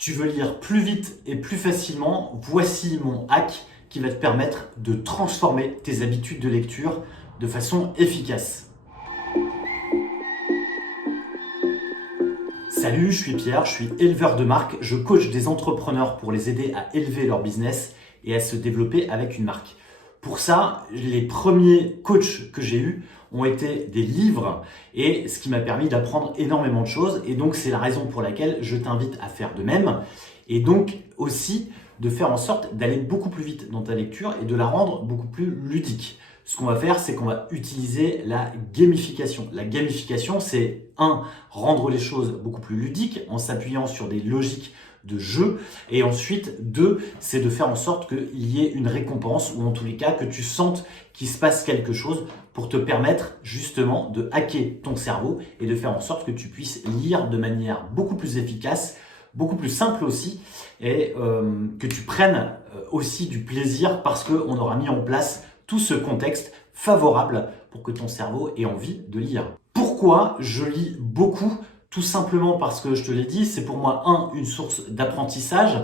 Tu veux lire plus vite et plus facilement, voici mon hack qui va te permettre de transformer tes habitudes de lecture de façon efficace. Salut, je suis Pierre, je suis éleveur de marque, je coach des entrepreneurs pour les aider à élever leur business et à se développer avec une marque. Pour ça, les premiers coachs que j'ai eus ont été des livres et ce qui m'a permis d'apprendre énormément de choses. Et donc, c'est la raison pour laquelle je t'invite à faire de même et donc aussi de faire en sorte d'aller beaucoup plus vite dans ta lecture et de la rendre beaucoup plus ludique. Ce qu'on va faire, c'est qu'on va utiliser la gamification. La gamification, c'est rendre les choses beaucoup plus ludiques en s'appuyant sur des logiques de jeu. Et ensuite, 2, c'est de faire en sorte qu'il y ait une récompense ou en tous les cas que tu sentes qu'il se passe quelque chose pour te permettre justement de hacker ton cerveau et de faire en sorte que tu puisses lire de manière beaucoup plus efficace, beaucoup plus simple aussi et que tu prennes aussi du plaisir parce qu'on aura mis en place tout ce contexte favorable pour que ton cerveau ait envie de lire. Pourquoi je lis beaucoup ? Tout simplement parce que je te l'ai dit, c'est pour moi une source d'apprentissage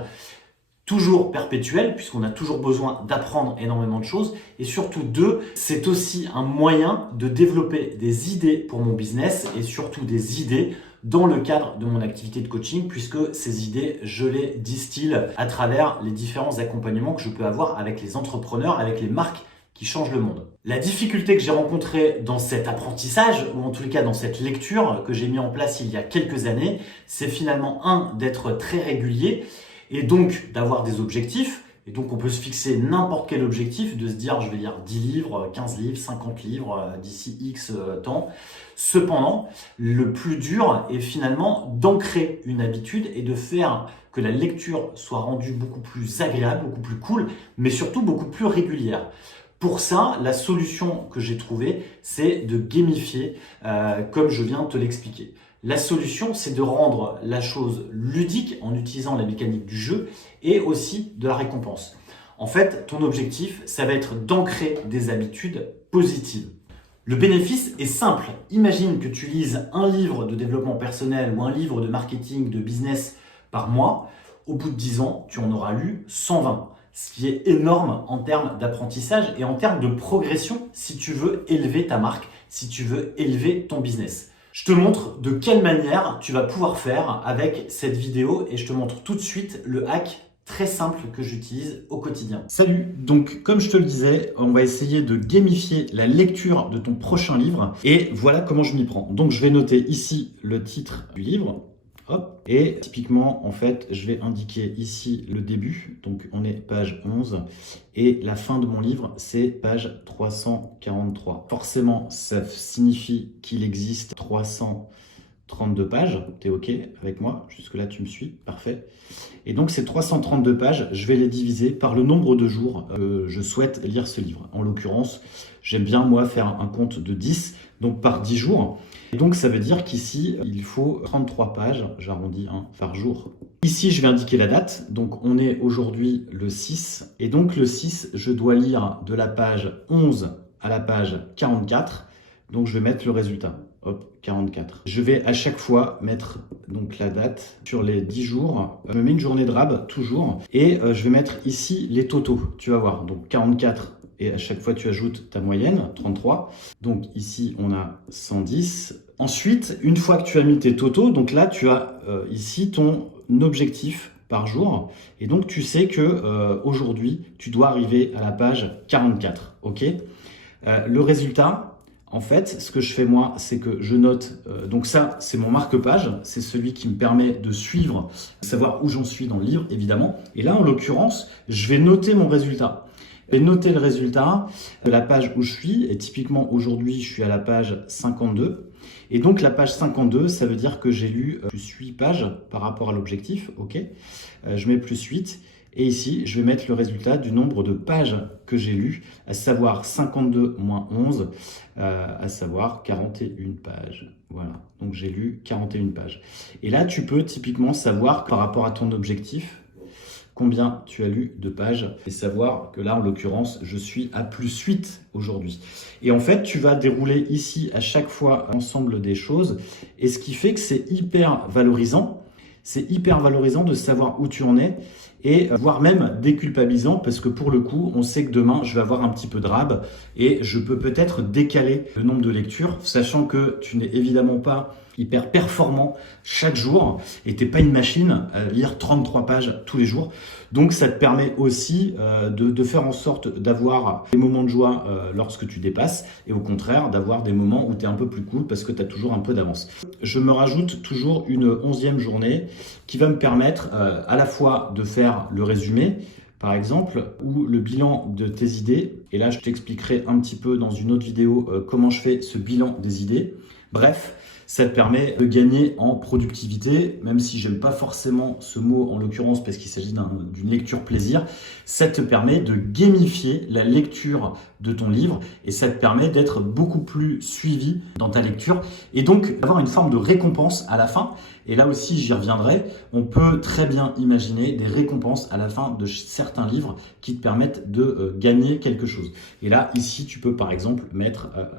toujours perpétuelle puisqu'on a toujours besoin d'apprendre énormément de choses et surtout 2, c'est aussi un moyen de développer des idées pour mon business et surtout des idées dans le cadre de mon activité de coaching puisque ces idées, je les distille à travers les différents accompagnements que je peux avoir avec les entrepreneurs, avec les marques qui change le monde. La difficulté que j'ai rencontrée dans cet apprentissage, ou en tous les cas dans cette lecture que j'ai mis en place il y a quelques années, c'est finalement d'être très régulier et donc d'avoir des objectifs. Et donc on peut se fixer n'importe quel objectif, de se dire je vais lire 10 livres, 15 livres, 50 livres d'ici X temps. Cependant, le plus dur est finalement d'ancrer une habitude et de faire que la lecture soit rendue beaucoup plus agréable, beaucoup plus cool, mais surtout beaucoup plus régulière. Pour ça, la solution que j'ai trouvée, c'est de gamifier, comme je viens de te l'expliquer. La solution, c'est de rendre la chose ludique en utilisant la mécanique du jeu et aussi de la récompense. En fait, ton objectif, ça va être d'ancrer des habitudes positives. Le bénéfice est simple. Imagine que tu lises un livre de développement personnel ou un livre de marketing, de business par mois. Au bout de 10 ans, tu en auras lu 120. Ce qui est énorme en termes d'apprentissage et en termes de progression si tu veux élever ta marque, si tu veux élever ton business. Je te montre de quelle manière tu vas pouvoir faire avec cette vidéo et je te montre tout de suite le hack très simple que j'utilise au quotidien. Salut, donc comme je te le disais, on va essayer de gamifier la lecture de ton prochain livre et voilà comment je m'y prends. Donc je vais noter ici le titre du livre. Hop. Et typiquement, en fait, je vais indiquer ici le début, donc on est page 11, et la fin de mon livre, c'est page 343. Forcément, ça signifie qu'il existe 332 pages. T'es OK avec moi? Jusque-là, tu me suis? Parfait. Et donc, ces 332 pages, je vais les diviser par le nombre de jours que je souhaite lire ce livre. En l'occurrence, j'aime bien, moi, faire un compte de 10, donc par 10 jours. Et donc, ça veut dire qu'ici, il faut 33 pages, j'arrondis par jour. Ici, je vais indiquer la date. Donc, on est aujourd'hui le 6. Et donc, le 6, je dois lire de la page 11 à la page 44. Donc, je vais mettre le résultat. Hop, 44. Je vais à chaque fois mettre donc la date sur les 10 jours. Je me mets une journée de rab, toujours. Et je vais mettre ici les totaux. Tu vas voir. Donc, 44. Et à chaque fois, tu ajoutes ta moyenne, 33. Donc ici, on a 110. Ensuite, une fois que tu as mis tes totaux, donc là, tu as ici ton objectif par jour. Et donc, tu sais que aujourd'hui, tu dois arriver à la page 44. OK ? Le résultat, en fait, ce que je fais moi, c'est que je note. Donc ça, c'est mon marque-page. C'est celui qui me permet de suivre, savoir où j'en suis dans le livre, évidemment. Et là, en l'occurrence, je vais noter mon résultat. Je vais noter le résultat de la page où je suis. Et typiquement, aujourd'hui, je suis à la page 52. Et donc, la page 52, ça veut dire que j'ai lu plus 8 pages par rapport à l'objectif. OK. Je mets plus 8. Et ici, je vais mettre le résultat du nombre de pages que j'ai lues, à savoir 52 moins 11, à savoir 41 pages. Voilà. Donc, j'ai lu 41 pages. Et là, tu peux typiquement savoir par rapport à ton objectif, combien tu as lu de pages et savoir que là, en l'occurrence, je suis à plus 8 aujourd'hui. Et en fait, tu vas dérouler ici à chaque fois l'ensemble des choses. Et ce qui fait que c'est hyper valorisant, c'est hyper valorisant de savoir où tu en es et voire même déculpabilisant parce que pour le coup, on sait que demain, je vais avoir un petit peu de rab et je peux peut-être décaler le nombre de lectures, sachant que tu n'es évidemment pas hyper performant chaque jour et t'es pas une machine à lire 33 pages tous les jours. Donc ça te permet aussi de faire en sorte d'avoir des moments de joie lorsque tu dépasses et au contraire d'avoir des moments où tu es un peu plus cool parce que tu as toujours un peu d'avance. Je me rajoute toujours une 11e journée qui va me permettre à la fois de faire le résumé, par exemple, ou le bilan de tes idées. Et là, je t'expliquerai un petit peu dans une autre vidéo comment je fais ce bilan des idées. Bref, ça te permet de gagner en productivité, même si j'aime pas forcément ce mot en l'occurrence parce qu'il s'agit d'une lecture plaisir. Ça te permet de gamifier la lecture de ton livre et ça te permet d'être beaucoup plus suivi dans ta lecture et donc d'avoir une forme de récompense à la fin. Et là aussi, j'y reviendrai. On peut très bien imaginer des récompenses à la fin de certains livres qui te permettent de gagner quelque chose. Et là, ici, tu peux par exemple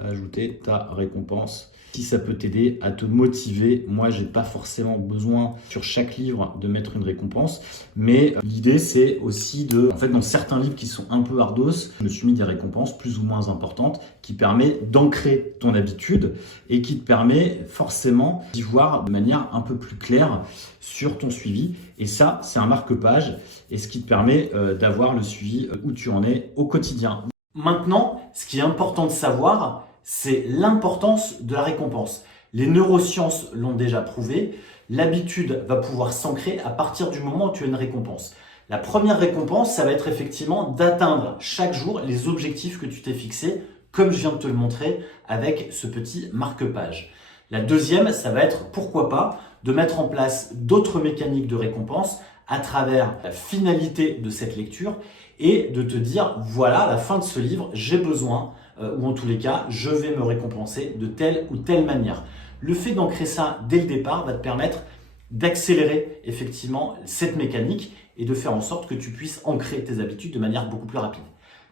ajouter ta récompense. Si ça peut t'aider à te motiver, moi j'ai pas forcément besoin sur chaque livre de mettre une récompense, mais l'idée c'est aussi dans certains livres qui sont un peu ardos, je me suis mis des récompenses plus ou moins importantes qui permet d'ancrer ton habitude et qui te permet forcément d'y voir de manière un peu plus claire sur ton suivi. Et ça, c'est un marque-page et ce qui te permet d'avoir le suivi où tu en es au quotidien. Maintenant, ce qui est important de savoir, c'est l'importance de la récompense. Les neurosciences l'ont déjà prouvé, l'habitude va pouvoir s'ancrer à partir du moment où tu as une récompense. La première récompense, ça va être effectivement d'atteindre chaque jour les objectifs que tu t'es fixés, comme je viens de te le montrer avec ce petit marque-page. La deuxième, ça va être, pourquoi pas, de mettre en place d'autres mécaniques de récompense à travers la finalité de cette lecture et de te dire, voilà, à la fin de ce livre, j'ai besoin ou en tous les cas, je vais me récompenser de telle ou telle manière. Le fait d'ancrer ça dès le départ va te permettre d'accélérer effectivement cette mécanique et de faire en sorte que tu puisses ancrer tes habitudes de manière beaucoup plus rapide.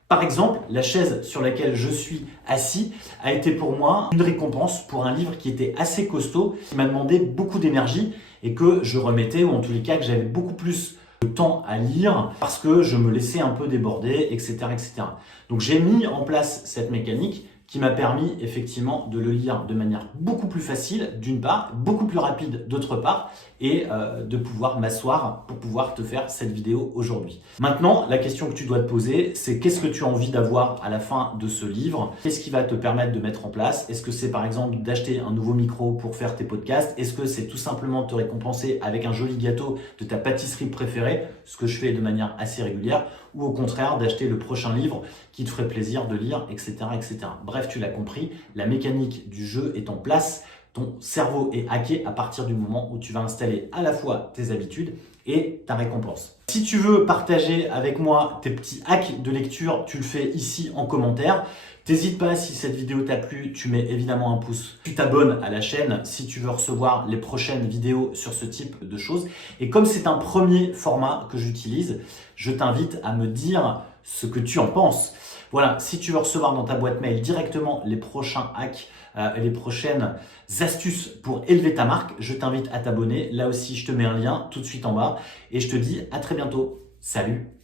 Par exemple, la chaise sur laquelle je suis assis a été pour moi une récompense pour un livre qui était assez costaud, qui m'a demandé beaucoup d'énergie et que je remettais, ou en tous les cas que j'avais beaucoup plus de temps à lire parce que je me laissais un peu déborder, etc., etc. Donc j'ai mis en place cette mécanique qui m'a permis effectivement de le lire de manière beaucoup plus facile d'une part, beaucoup plus rapide d'autre part et de pouvoir m'asseoir pour pouvoir te faire cette vidéo aujourd'hui. Maintenant, la question que tu dois te poser, c'est qu'est-ce que tu as envie d'avoir à la fin de ce livre? Qu'est-ce qui va te permettre de mettre en place? Est-ce que c'est par exemple d'acheter un nouveau micro pour faire tes podcasts? Est-ce que c'est tout simplement de te récompenser avec un joli gâteau de ta pâtisserie préférée, ce que je fais de manière assez régulière, ou au contraire d'acheter le prochain livre qui te ferait plaisir de lire, etc., etc. Bref, tu l'as compris, la mécanique du jeu est en place. Ton cerveau est hacké à partir du moment où tu vas installer à la fois tes habitudes et ta récompense. Si tu veux partager avec moi tes petits hacks de lecture, tu le fais ici en commentaire. N'hésite pas, si cette vidéo t'a plu, tu mets évidemment un pouce. Tu t'abonnes à la chaîne si tu veux recevoir les prochaines vidéos sur ce type de choses. Et comme c'est un premier format que j'utilise, je t'invite à me dire ce que tu en penses. Voilà, si tu veux recevoir dans ta boîte mail directement les prochains hacks, les prochaines astuces pour élever ta marque, je t'invite à t'abonner. Là aussi, je te mets un lien tout de suite en bas et je te dis à très bientôt. Salut!